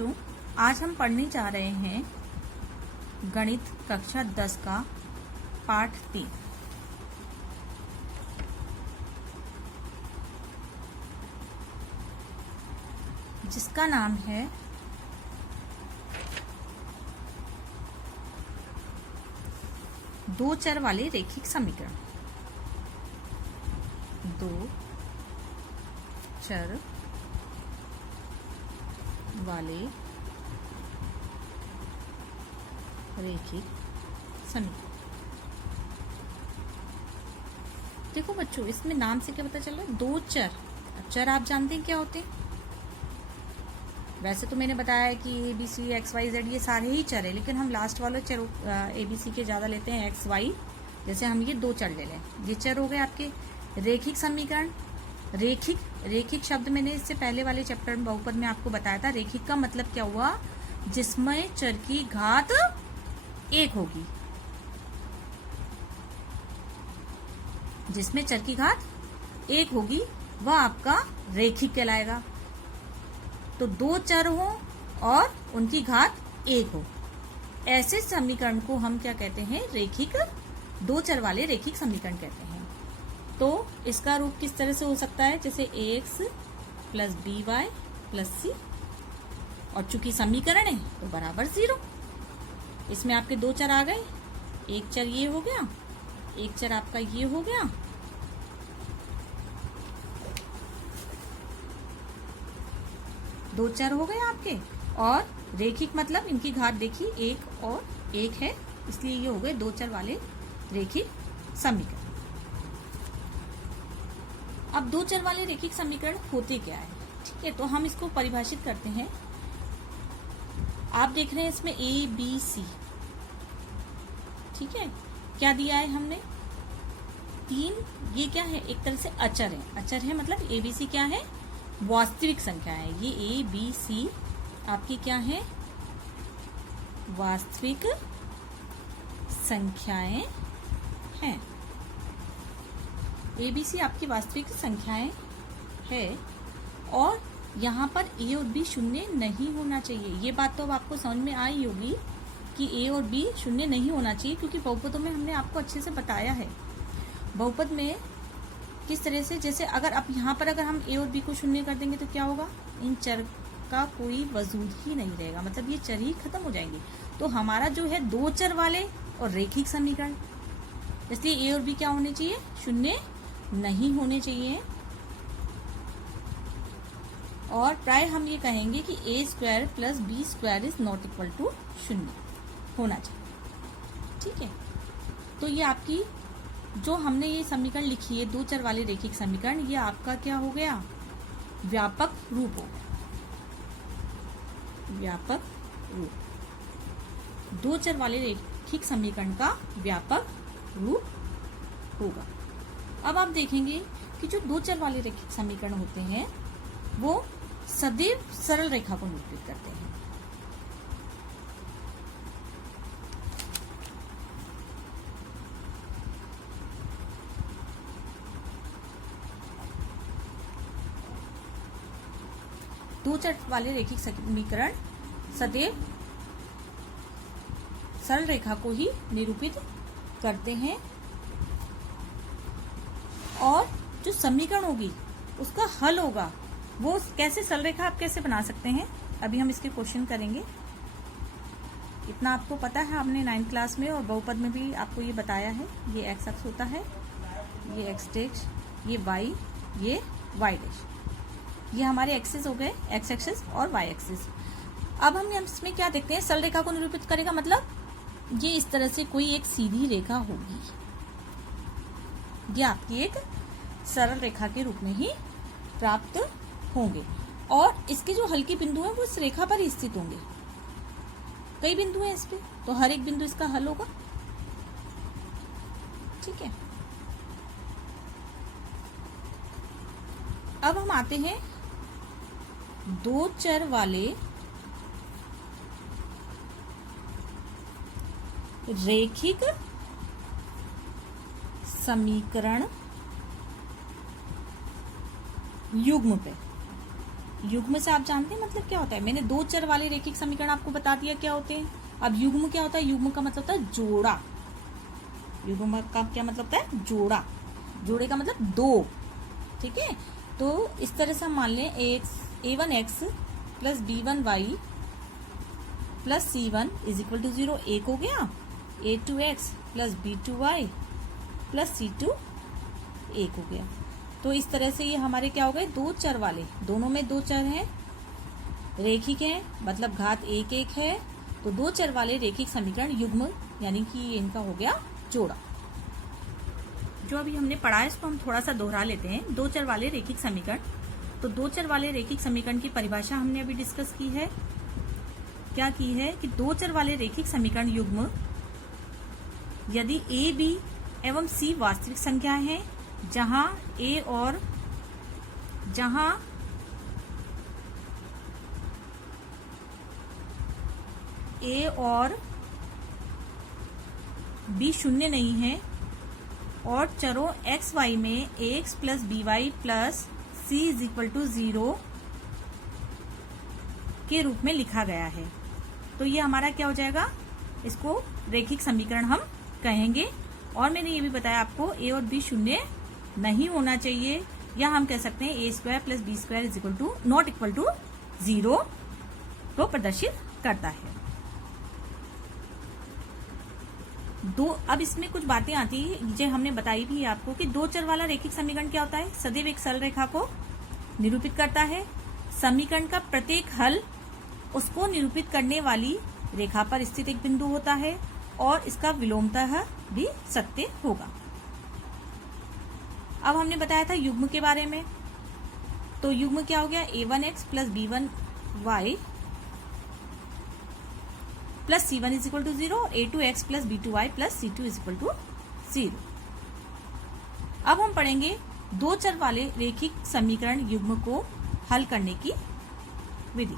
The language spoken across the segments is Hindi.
बच्चों, आज हम पढ़ने जा रहे हैं गणित कक्षा 10 का पाठ 3। जिसका नाम है दो चर वाले रैखिक समीकरण। दो चर वाले रैखिक समीकरण। देखो बच्चों, इसमें नाम से क्या पता चल रहा है? दो चर। चर आप जानते हैं क्या होते हैं? वैसे तो मैंने बताया है कि A B C X Y Z ये सारे ही चर है, लेकिन हम लास्ट वाले चर ए बी सी के ज्यादा लेते हैं, एक्स वाई। जैसे हम ये दो चर ले लें, ये चर हो गए आपके रैखिक समीकरण। रैखिक शब्द मैंने इससे पहले वाले चैप्टर में बहुपद में आपको बताया था। रैखिक का मतलब क्या हुआ? जिसमें चर की घात एक होगी। जिसमें चर की घात एक होगी वह आपका रैखिक कहलाएगा। तो दो चर हो और उनकी घात एक हो, ऐसे समीकरण को हम क्या कहते हैं? रैखिक, दो चर वाले रैखिक समीकरण कहते हैं। तो इसका रूप किस तरह से हो सकता है? जैसे ax plus b y plus c, और चूंकि समीकरण है तो बराबर 0। इसमें आपके दो चर आ गए, एक चर ये हो गया, एक चर आपका ये हो गया। दो चर हो गए आपके, और रैखिक मतलब इनकी घात देखिए एक और एक है, इसलिए ये हो गए दो चर वाले रैखिक समीकरण। अब दो चर वाले रैखिक समीकरण होते क्या है? ठीक है, तो हम इसको परिभाषित करते हैं। आप देख रहे हैं इसमें ए बी सी, ठीक है। क्या दिया है हमने? तीन। ये क्या है? एक तरह से अचर है। अचर है मतलब ए बी सी क्या है? वास्तविक संख्या है। ये ए बी सी आपकी क्या है? वास्तविक संख्याएं हैं। ए बी सी आपकी वास्तविक संख्याएं है, और यहाँ पर ए और बी शून्य नहीं होना चाहिए। ये बात तो अब आपको समझ में आई होगी कि ए और बी शून्य नहीं होना चाहिए, क्योंकि बहुपदों में हमने आपको अच्छे से बताया है। बहुपद में किस तरह से, जैसे अगर अब यहाँ पर अगर हम ए और बी को शून्य कर देंगे तो क्या होगा? इन चर का कोई वजूद ही नहीं रहेगा, मतलब ये चर ही खत्म हो जाएंगे। तो हमारा जो है दो चर वाले और रैखिक समीकरण, इसलिए ए और बी क्या होने चाहिए? शून्य नहीं होने चाहिए। और प्राय हम ये कहेंगे कि a square plus b square is not equal to शून्य होना चाहिए। ठीक है, तो ये आपकी जो हमने ये समीकरण लिखी है, दो चर वाले रैखिक समीकरण, ये आपका क्या हो गया? व्यापक रूप हो गया। व्यापक रूप दो चर वाले रैखिक समीकरण का व्यापक रूप होगा। अब आप देखेंगे कि जो दो चर वाले रैखिक समीकरण होते हैं वो सदैव सरल रेखा को निरूपित करते हैं। दो चर वाले रैखिक समीकरण सदैव सरल रेखा को ही निरूपित करते हैं, और जो समीकरण होगी उसका हल होगा वो कैसे? सरल रेखा आप कैसे बना सकते हैं? अभी हम इसके क्वेश्चन करेंगे। इतना आपको पता है, हमने 9th क्लास में और बहुपद में भी आपको ये बताया है। ये एक्स अक्ष होता है, ये एक्स डैश, ये वाई, ये वाई डैश। ये हमारे एक्सिस हो गए, एक्स एक्सिस और वाई एक्सिस। अब हम इसमें क्या देखते हैं? सरल रेखा को निरूपित करेगा मतलब ये इस तरह से कोई एक सीधी रेखा होगी, ये आपकी एक सरल रेखा के रूप में ही प्राप्त होंगे, और इसके जो हल्के बिंदु हैं वो इस रेखा पर ही स्थित होंगे। कई बिंदु हैं इस पे, तो हर एक बिंदु इसका हल होगा। ठीक है, अब हम आते हैं दो चर वाले रैखिक समीकरण युग्म पे। युग्म से आप जानते हैं मतलब क्या होता है? मैंने दो चर वाले रैखिक समीकरण आपको बता दिया क्या होते हैं। अब युग्म क्या होता है? युग्म का मतलब होता है जोड़ा। युग्म का क्या मतलब होता है? जोड़ा। जोड़े का मतलब दो। ठीक है, तो इस तरह से हम मान लें a1x plus b1y plus c1 is equal to 0। एक हो गया। a2x plus b2y plus c2 एक हो गया। तो इस तरह से ये हमारे क्या हो गए? दो चर वाले, दोनों में दो चर हैं, रेखिक हैं, मतलब घात एक एक है, तो दो चर वाले रेखिक समीकरण युग्म यानी कि इनका हो गया जोड़ा। जो अभी हमने पढ़ा है इसको हम थोड़ा सा दोहरा लेते हैं। दो चर वाले रेखिक समीकरण, तो दो चर वाले रेखिक समीकरण की परिभाषा हमने अभी डिस्कस की है। क्या की है कि दो चर वाले रेखिक समीकरण युग्म यदि a, b एवं c वास्तविक संख्याएं हैं, जहां a और b शून्य नहीं है, और चरों x y में ax plus by plus c is equal to 0 के रूप में लिखा गया है, तो ये हमारा क्या हो जाएगा? इसको रेखिक समीकरण हम कहेंगे। और मैंने ये भी बताया आपको a और b शून्य नहीं होना चाहिए, या हम कह सकते हैं a square plus b square is equal to not equal to 0 को प्रदर्शित करता है। अब इसमें कुछ बातें आती है जो हमने बताई भी आपको कि दो चर वाला रेखिक समीकरण क्या होता है? सदैव एक सरल रेखा को निरूपित करता है। समीकरण का प्रत्येक हल उसको निरूपित करने वाली रेखा पर स्थित एक बिंदु होता है, और इसका विलोमतः भी सत्य होगा। अब हमने बताया था युग्म के बारे में, तो युग्म क्या हो गया? a1x plus b1y plus c1 is equal to 0, a2x plus b2y plus c2 is equal to 0। अब हम पढ़ेंगे दो चर वाले रेखिक समीकरण युग्म को हल करने की विधि।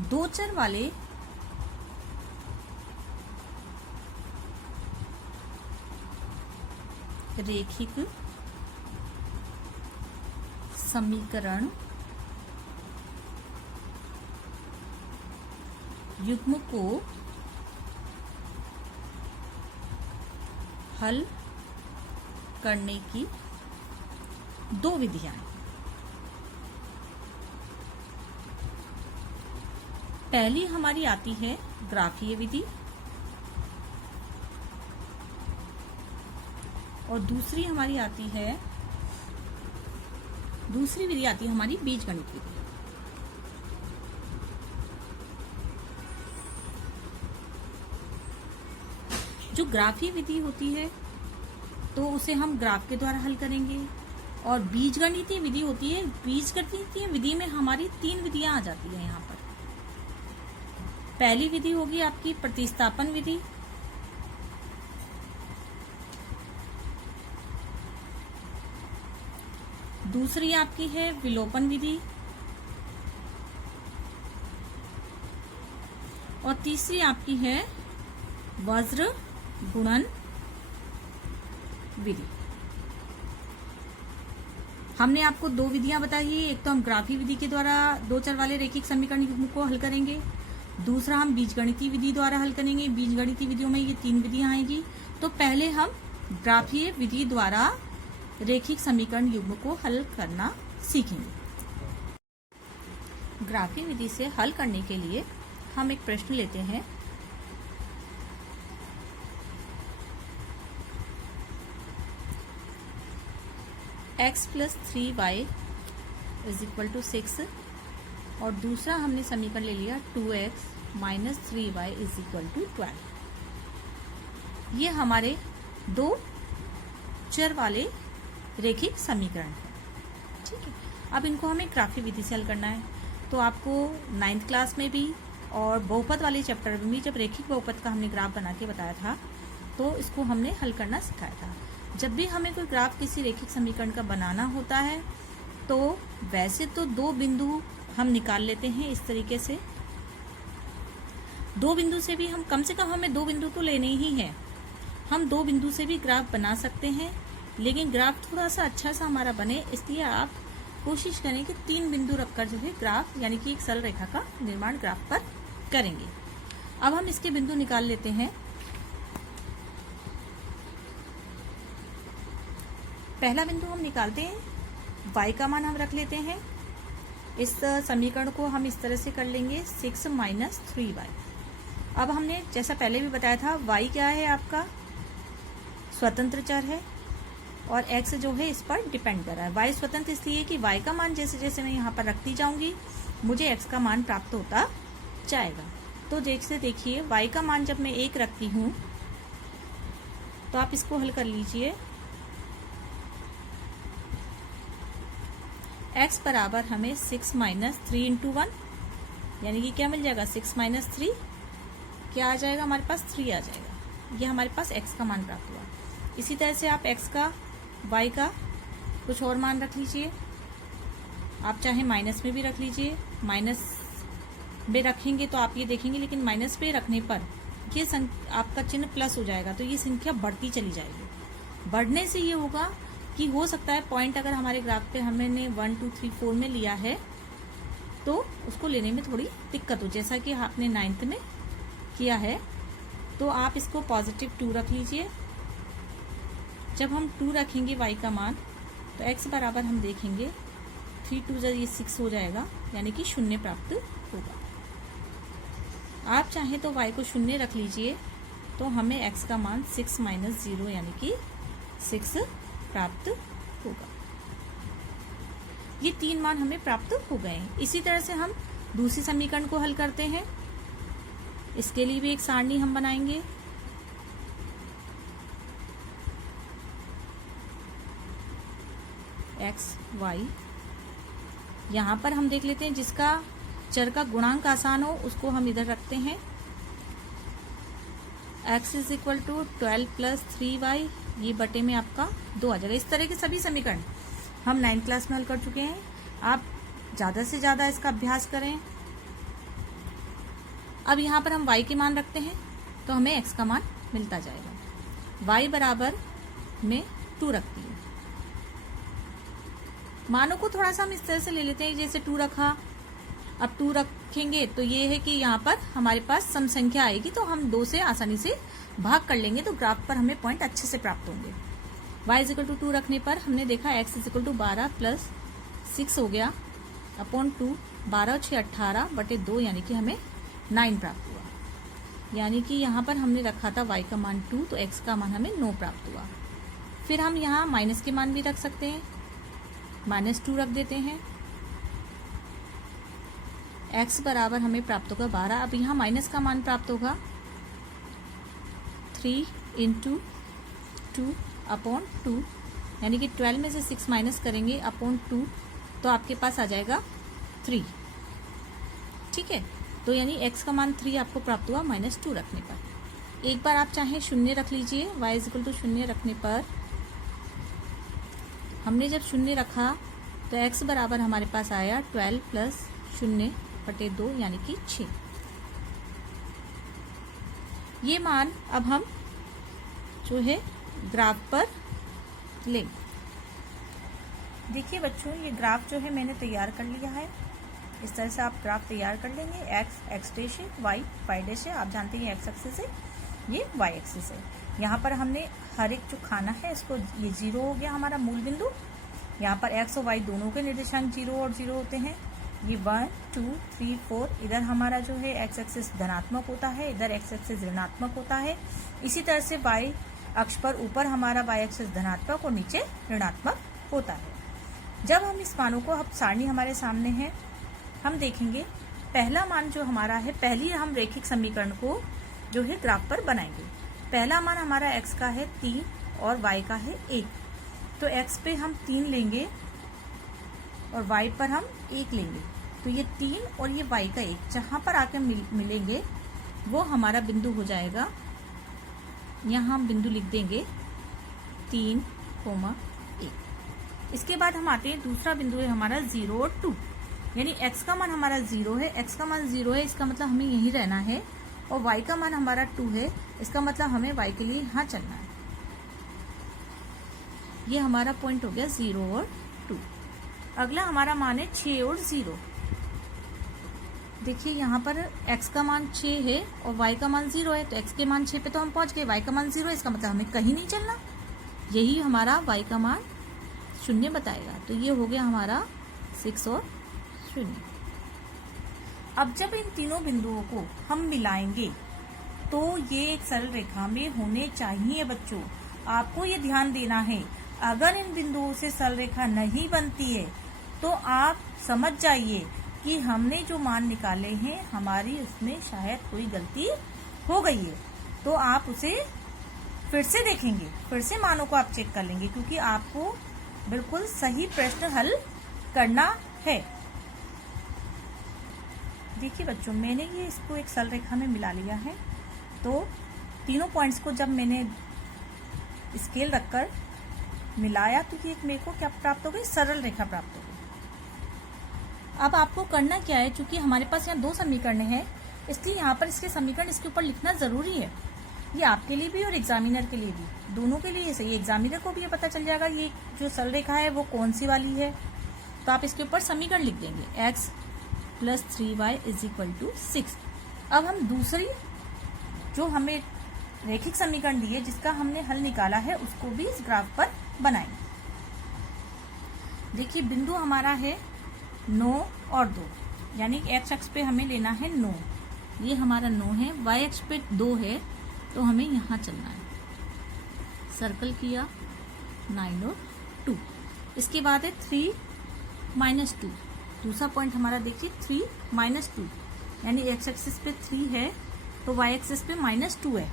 दो चर वाले रेखिक समीकरण युग्म को हल करने की दो विधियां हैं। पहली हमारी आती है ग्राफीय विधि, और दूसरी विधि आती है हमारी बीजगणित विधि। जो ग्राफीय विधि होती है तो उसे हम ग्राफ के द्वारा हल करेंगे, और बीजगणितीय विधि होती है, बीजगणितीय विधि में हमारी तीन विधियां आ जाती है यहाँ पर। पहली विधि होगी आपकी प्रतिस्थापन विधि, दूसरी आपकी है विलोपन विधि, और तीसरी आपकी है वज्र गुणन विधि। हमने आपको दो विधियां बताई है, एक तो हम ग्राफीय विधि के द्वारा दो चर वाले रेखिक समीकरण युग्म को हल करेंगे, दूसरा हम बीजगणितीय विधि द्वारा हल करेंगे। बीजगणितीय विधियों में ये तीन विधियां आएंगी, तो पहले हम ग्राफीय विधि द्वारा रेखिक समीकरण युग्म को हल करना सीखेंगे। ग्राफीय विधि से हल करने के लिए हम एक प्रश्न लेते हैं। x plus 3y is equal to 6, और दूसरा हमने समीकरण ले लिया 2x minus 3y is equal to 12। ये हमारे दो चर वाले रेखिक समीकरण है। ठीक है, अब इनको हमें ग्राफीय विधि से हल करना है। तो आपको 9th क्लास में भी और बहुपद वाले चैप्टर में भी जब रेखिक बहुपद का हमने ग्राफ बना के बताया था, तो इसको हमने हल करना सिखाया था। जब भी हमें कोई ग्राफ किसी रेखिक समीकरण का बनाना होता है, तो वैसे तो दो बिंदु हम निकाल लेते हैं इस तरीके से। दो बिंदु से भी हम कम से कम हमें दो बिंदु तो लेने ही है। हम दो बिंदु से भी ग्राफ बना सकते हैं, लेकिन ग्राफ थोड़ा सा अच्छा सा हमारा बने, इसलिए आप कोशिश करें कि 3 बिंदु रखकर जो है ग्राफ यानी कि एक सरल रेखा का निर्माण ग्राफ पर करेंगे। अब हम इसके बिंदु निकाल लेते हैं। पहला बिंदु हम निकालते हैं, y का मान हम रख लेते हैं। इस समीकरण को हम इस तरह से कर लेंगे 6 माइनस 3y। अब हमने जैसा पहले भी बताया था y क्या है, आपका स्वतंत्र चर है और x जो है इस पर डिपेंड कर रहा है। y स्वतंत्र इसलिए कि y का मान जैसे जैसे मैं यहाँ पर रखती जाऊंगी मुझे x का मान प्राप्त होता जाएगा। तो जैसे देखिए y का मान जब मैं 1 रखती हूँ तो आप इसको हल कर लीजिए। x बराबर हमें 6 माइनस 3 इंटू 1 यानी कि क्या मिल जाएगा 6 माइनस 3 क्या आ जाएगा हमारे पास 3 आ जाएगा। ये हमारे पास x का मान प्राप्त हुआ। इसी तरह से आप x का y का कुछ और मान रख लीजिए। आप चाहे माइनस में भी रख लीजिए, माइनस में रखेंगे तो आप ये देखेंगे लेकिन माइनस पे रखने पर ये आपका चिन्ह प्लस हो जाएगा तो ये संख्या बढ़ती चली जाएगी। बढ़ने से ये होगा कि हो सकता है पॉइंट अगर हमारे ग्राफ पे हमने 1 2 3 4 में लिया है तो उसको लेने में थोड़ी दिक्कत हो, जैसा कि आपने 9th में किया है। तो आप इसको पॉजिटिव 2 रख लीजिए। जब हम 2 रखेंगे y का मान तो x बराबर हम देखेंगे 3 2 ये 6 हो जाएगा यानी कि 0 प्राप्त होगा। आप चाहें तो y को 0 रख लीजिए तो हमें x का मान 6 माइनस 0 यानी कि 6 प्राप्त होगा। ये 3 मान हमें प्राप्त हो गए। इसी तरह से हम दूसरी समीकरण को हल करते हैं। इसके लिए भी एक सारणी हम बनाएंगे। x y यहाँ पर हम देख लेते हैं जिसका चर का गुणांक आसान हो उसको हम इधर रखते हैं। x is equal to 12 plus 3y ये बटे में आपका 2 आ जाएगा। इस तरह के सभी समीकरण हम 9th क्लास में हल कर चुके हैं। आप ज़्यादा से ज़्यादा इसका अभ्यास करें। अब यहाँ पर हम y के मान रखते हैं तो हमें x का मान मिलता जाएगा। y बराबर में 2 रखती हूँ। मानों को थोड़ा सा हम इस तरह से ले लेते हैं, जैसे 2 रखा, अब 2 रखेंगे तो ये है कि यहाँ पर हमारे पास सम संख्या आएगी तो हम 2 से आसानी से भाग कर लेंगे तो ग्राफ पर हमें पॉइंट अच्छे से प्राप्त होंगे। y इज इक्वल टू 2 रखने पर हमने देखा x is equal to 12 plus 6 हो गया अपॉन 2, 12 और 6 18 बटे 2 यानी कि हमें 9 प्राप्त हुआ। यानी कि यहाँ पर हमने रखा था y का मान 2 तो x का मान हमें 9 प्राप्त हुआ। फिर हम यहाँ माइनस के मान भी रख सकते हैं, -2 रख देते हैं। x बराबर हमें प्राप्त होगा 12। अब यहाँ माइनस का मान प्राप्त होगा 3 इंटू 2 अपॉन 2 यानी कि 12 में से 6 माइनस करेंगे अपॉन 2 तो आपके पास आ जाएगा 3। ठीक है, तो यानी x का मान 3 आपको प्राप्त हुआ -2 रखने पर। एक बार आप चाहें 0 रख लीजिए। y इज इक्वल टू 0 रखने पर हमने जब 0 रखा तो x बराबर हमारे पास आया 12 प्लस 0 बटे 2 यानी कि 6। ये मान अब हम जो है ग्राफ पर लें। देखिए बच्चों ये ग्राफ जो है मैंने तैयार कर लिया है। इस तरह से आप ग्राफ तैयार कर लेंगे। x डैश है, y डैश है। आप जानते हैं x एक्सिस है, ये y एक्सिस है। यहाँ पर हमने हर एक जो खाना है इसको ये 0 हो गया हमारा मूल बिंदु। यहाँ पर x और y दोनों के निर्देशांक 0 और 0 होते हैं। ये 1 2 3 4 इधर हमारा जो है x एक्सिस धनात्मक होता है, इधर x एक्सिस ऋणात्मक होता है। इसी तरह से y अक्ष पर ऊपर हमारा y एक्सिस धनात्मक और नीचे ऋणात्मक होता है। जब हम इस मानों को, अब सारणी हमारे सामने है, हम देखेंगे पहला मान जो हमारा है, पहली हम रैखिक समीकरण को जो है ग्राफ पर बनाएंगे। पहला मान हमारा x का है 3 और y का है 1। तो x पे हम 3 लेंगे और y पर हम 1 लेंगे। तो ये 3 और ये y का 1 जहां पर आके मिलेंगे वो हमारा बिंदु हो जाएगा। यहाँ हम बिंदु लिख देंगे 3, 1। इसके बाद हम आते हैं, दूसरा बिंदु है हमारा 0 और 2। यानी x का मान हमारा 0 है, x का मान 0 है, इसका मतलब हमें यहीं रहना है। और y का मान हमारा 2 है, इसका मतलब हमें y के लिए यहाँ चलना है। ये हमारा पॉइंट हो गया 0 और 2। अगला हमारा मान है 6 और 0। देखिए यहाँ पर x का मान 6 है और y का मान 0 है, तो x के मान 6 पे तो हम पहुंच गए, y का मान 0 है, इसका मतलब हमें कहीं नहीं चलना, यही हमारा y का मान 0 बताएगा। तो ये हो गया हमारा 6 और 0। अब जब इन तीनों बिंदुओं को हम मिलाएंगे तो ये एक सरल रेखा में होने चाहिए। बच्चों आपको ये ध्यान देना है, अगर इन बिंदुओं से सरल रेखा नहीं बनती है तो आप समझ जाइए कि हमने जो मान निकाले हैं हमारी उसमें शायद कोई गलती हो गई है। तो आप उसे फिर से देखेंगे, फिर से मानों को आप चेक कर लेंगे, क्योंकि आपको बिल्कुल सही प्रश्न हल करना है। देखिए बच्चों, मैंने ये इसको एक सरल रेखा में मिला लिया है। तो तीनों पॉइंट्स को जब मैंने स्केल रखकर मिलाया तो ये मेरे को क्या प्राप्त हो गई, सरल रेखा प्राप्त हो गई। अब आपको करना क्या है, क्योंकि हमारे पास यहाँ 2 समीकरण हैं, इसलिए यहाँ पर इसके समीकरण इसके ऊपर लिखना जरूरी है। ये आपके लिए भी और एग्जामिनर के लिए भी, दोनों के लिए सही। एग्जामिनर को भी ये पता चल जाएगा ये जो सरल रेखा है वो कौन सी वाली है। तो आप इसके ऊपर समीकरण लिख देंगे, x + 3y = 6। अब हम दूसरी जो हमें रैखिक समीकरण दी है जिसका हमने हल निकाला है उसको भी इस ग्राफ पर बनाएंगे। देखिए बिंदु हमारा है 9 और 2, यानी x अक्ष पे हमें लेना है 9, ये हमारा 9 है, y अक्ष पे 2 है, तो हमें यहाँ चलना है। सर्कल किया 9 और 2। इसके बाद है 3 - 2, दूसरा पॉइंट हमारा देखिए 3 - 2, यानी x एक्सिस पे 3 है तो y एक्सिस पे -2 है।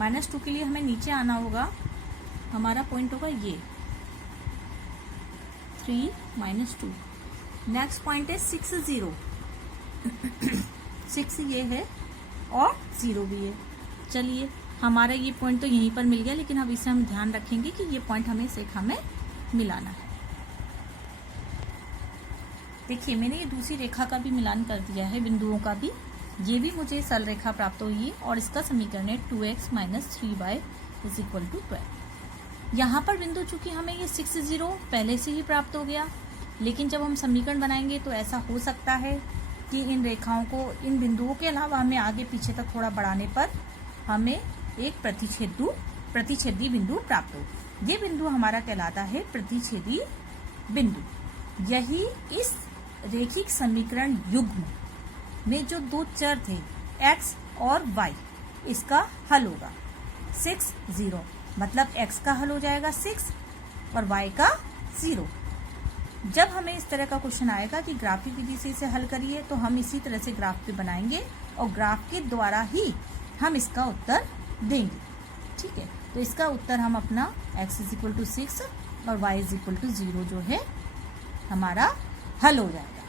-2 के लिए हमें नीचे आना होगा, हमारा पॉइंट होगा ये 3 - 2। नेक्स्ट पॉइंट है 6 0 6 ये है और 0 भी है। चलिए हमारा ये पॉइंट तो यहीं पर मिल गया, लेकिन अब इसे हम ध्यान रखेंगे कि ये पॉइंट हमें इस रेखा में मिलाना है। देखिए मैंने ये दूसरी रेखा का भी मिलान कर दिया है, बिंदुओं का भी। ये भी मुझे सरल रेखा प्राप्त हुई है और इसका समीकरण है 2x - 3y = 12। यहाँ पर बिंदु चूंकि हमें ये 6 0 पहले से ही प्राप्त हो गया, लेकिन जब हम समीकरण बनाएंगे तो ऐसा हो सकता है कि इन रेखाओं को, इन बिंदुओं के अलावा हमें आगे पीछे तक थोड़ा बढ़ाने पर हमें एक प्रतिच्छेदी बिंदु प्राप्त हो। ये बिंदु हमारा कहलाता है प्रतिच्छेदी बिंदु। यही इस रैखिक समीकरण युग्म में जो 2 चर थे x और y, इसका हल होगा 6 0, मतलब x का हल हो जाएगा 6 और y का 0। जब हमें इस तरह का क्वेश्चन आएगा कि ग्राफिक विधि से इसे हल करिए, तो हम इसी तरह से ग्राफ पे बनाएंगे और ग्राफ के द्वारा ही हम इसका उत्तर देंगे। ठीक है, तो इसका उत्तर हम अपना x = 6 और y = 0 जो है हमारा हल हो जाएगा।